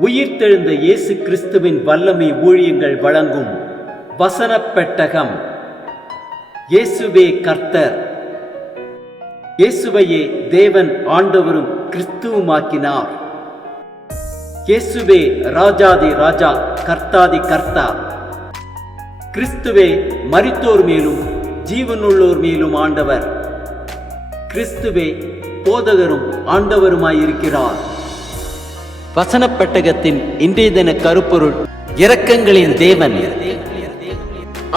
உயிர்த்தெழுந்த இயேசு கிறிஸ்துவின் வல்லமை ஊழியங்கள் வழங்கும் வசனப் பெட்டகம். இயேசுவே கர்த்தர். இயேசுவையே தேவன் ஆண்டவரும் கிறிஸ்துவுமாக்கினார். இயேசுவே ராஜாதி ராஜா, கர்த்தாதி கர்த்தா. கிறிஸ்துவே மரித்தோர் மேலும் ஜீவனுள்ளோர் மேலும் ஆண்டவர். கிறிஸ்துவே போதகரும் ஆண்டவருமாயிருக்கிறார். வசனப் பெட்டகத்தின் இன்றைய தின கருப்பொருள்: இரக்கங்களின் தேவன்.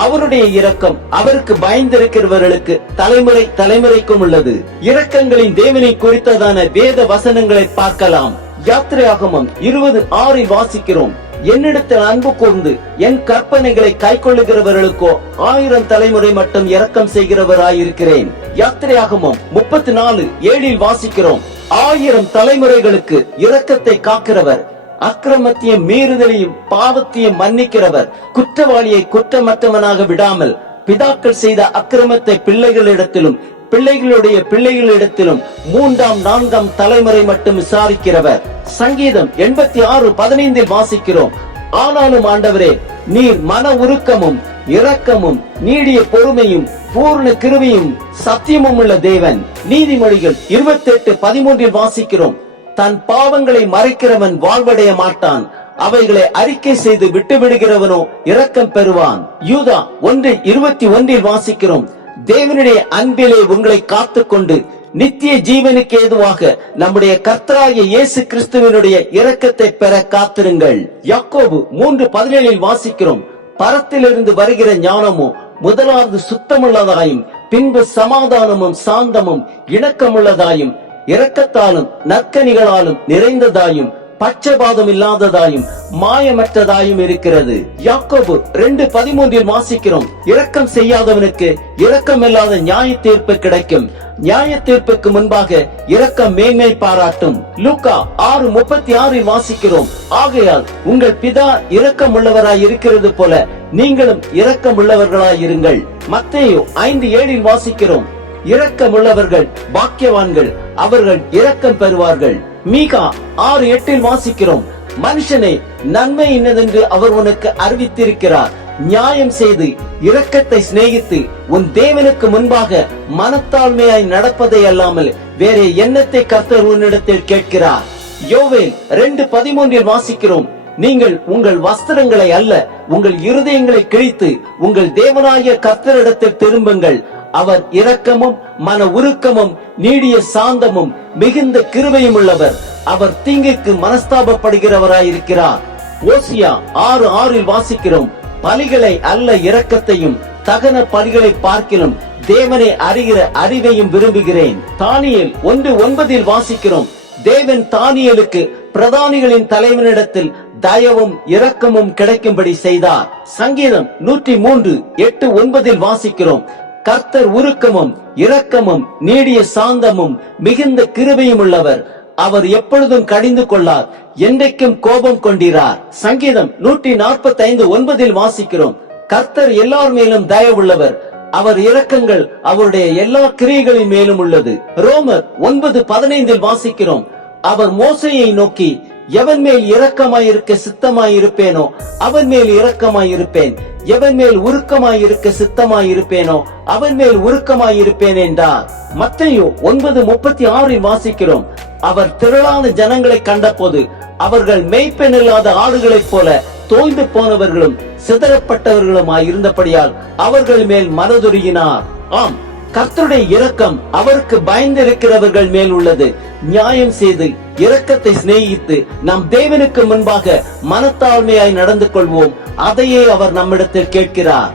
அவருடைய இரக்கம் அவருக்கு பயந்திருக்கிறவர்களுக்கு தலைமுறை தலைமுறைக்கும் உள்ளது. இரக்கங்களின் தேவனை குறித்ததான வேத வசனங்களை பார்க்கலாம். யாத்திரையாகமம் 20:6 வாசிக்கிறோம்: என்னிடத்தில் அன்பு கூர்ந்து என் கற்பனைகளை கைக்கொள்ளுகிறவர்களுக்கோ 1000 தலைமுறை மட்டும் இரக்கம் செய்கிறவராயிருக்கிறேன். யாத்திரையாகமம் 34:7 வாசிக்கிறோம்: 1000 தலைமுறைகளுக்கு இரக்கத்தை காக்கிறவர், அக்கிரமத்தையும் மீறுதலையும் பாவத்தையும் மன்னிக்கிறவர், குற்றவாளியை குற்றமற்றவனாக விடாமல் பிதாக்கள் செய்த அக்கிரமத்தை பிள்ளைகளிடத்திலும் பிள்ளைகளுடைய பிள்ளைகளிடத்திலும் 3ஆம் 4ஆம் தலைமுறை மட்டும் விசாரிக்கிறவர். சங்கீதம் 86:15 வாசிக்கிறோம்: ஆனாலும் ஆண்டவரே, நீர் மன உருக்கமும் இரக்கமும் நீடிய பொறுமையும் பூர்ண கிருபையும் சத்தியமும் உள்ள தேவன். நீதிமொழிகள் 28:13 வாசிக்கிறோம்: தன் பாவங்களை மறைக்கிறவன் வாழ்வடைய மாட்டான், அவைகளை அறிக்கை செய்து விட்டுவிடுகிறவனோ இரக்கம் பெறுவான். யூதா 1:21 வாசிக்கிறோம்: தேவனுடைய அன்பிலே உங்களை காத்துக்கொண்டு நித்திய ஜீவனுக்கு ஏதுவாக நம்முடைய கர்த்தராகிய இயேசு கிறிஸ்துவினுடைய இரக்கத்தை பெற காத்திருங்கள். யாக்கோபு 3:17 வாசிக்கிறோம்: பரத்திலிருந்து வருகிற ஞானமோ முதலாவது சுத்தமுள்ளதாயும் பின்பு சமாதானமும் சாந்தமும் இணக்கமுள்ளதாயும் இரக்கத்தாலும் நற்கனிகளாலும் நிறைந்ததாயும் பட்சபாதம் இல்லாததாயும் மாயமற்றதாயும் இருக்கிறது. யாக்கோபு 2:13 வாசிக்கிறோம்: இரக்கம் செய்யாதவனுக்கு இரக்கமில்லாத நியாய தீர்ப்பு கிடைக்கும், நியாய தீர்ப்புக்கு முன்பாக இரக்கம் மேன்மை பாராட்டும். லூக்கா 6:36 வாசிக்கிறோம்: ஆகையால் உங்கள் பிதா இரக்கம் உள்ளவராய் இருக்கிறது போல நீங்களும் இரக்கம் உள்ளவர்களாய் இருங்கள். மத்தேயு 5:7 வாசிக்கிறோம்: இரக்கமுள்ளவர்கள் பாக்கியவான்கள், அவர்கள் இரக்கம் பெறுவார்கள். மீகா 6:8 வாசிக்கிறோம்: மனுஷனை நன்மை இன்னதென்று அவர் உனக்கு அறிவித்திருக்கிறார், நியாயம் செய்து இரக்கத்தை சிநேகித்து உன் தேவனுக்கு முன்பாக மனத்தாழ்மையாய் நடப்பதை அல்லாமல் வேற எண்ணத்தை கர்த்தர் உன்னிடத்தில் கேட்கிறார். யோவேல் 2:13 வாசிக்கிறோம்: நீங்கள் உங்கள் வஸ்திரங்களை அல்ல, உங்கள் இருதயங்களை கிழித்து உங்கள் தேவனாகிய கர்த்தரிடத்தில் திரும்புங்கள். அவர் இரக்கமும் மன உருக்கமும் நீடிய சாந்தமும் மிகுந்த கிருபையும் உள்ளவர். அவர் தீங்குக்கு மனஸ்தாபப்படுகிறவராயிருக்கிறார். ஓசியா 6:6 வாசிக்கிறோம்: பலிகளை அல்ல இரக்கத்தையும் தகன பலிகளை பார்க்கிலும் தேவனை அறிகிற அறிவையும் விரும்புகிறேன். தானியேல் 1:9 வாசிக்கிறோம்: தேவன் தானியேலுக்கு பிரதானிகளின் தலைவனிடத்தில் தயவும் இரக்கமும் கிடைக்கும்படி செய்தார். சங்கீதம் 103:8-9 வாசிக்கிறோம்: கர்த்தர் உருக்கமும் இரக்கமும் நீடிய சாந்தமும் மிகுந்த கிருபையும் உள்ளவர். அவர் எப்பொழுதும் கடிந்து கொள்ளார், என்றைக்கும் கோபம் கொண்டிரார். சங்கீதம் 145:9 வாசிக்கிறோம்: கர்த்தர் எல்லார் மேலும் தயவுள்ளவர், அவர் இரக்கங்கள் அவருடைய எல்லா கிரியைகளின் மேலும் உள்ளது. ரோமர் 9:15 வாசிக்கிறோம்: அவர் மோசேயை நோக்கி, எவன் மேல் இரக்கமாயிருக்க சித்தமாயிருப்பேனோ அவன் மேல் இரக்கமாயிருப்பேன், எவன் மேல் உருக்கமாயிருக்க சித்தமாயிருப்பேனோ அவன் மேல் உருக்கமாயிருப்பேன் என்றார். மத்தேயு 9:36 வாசிக்கிறோம்: அவர் திரளான ஜனங்களை கண்டபோது அவர்கள் மேய்ப்பன் இல்லாத ஆடுகளைப் போல தோய்ந்து போனவர்களும் சிதறப்பட்டவர்களுமாயிருந்தபடியால் அவர்கள் மேல் மனதுருகினார். ஆம், கர்த்தருடைய இரக்கம் அவருக்கு பயந்திருக்கிறவர்கள் மேல் உள்ளது. நியாயம் செய்து இரக்கத்தை சிநேகித்து நம் தேவனுக்கு முன்பாக மனத்தாழ்மையாய் நடந்து கொள்வோம். அதையே அவர் நம்மிடத்தில் கேட்கிறார்.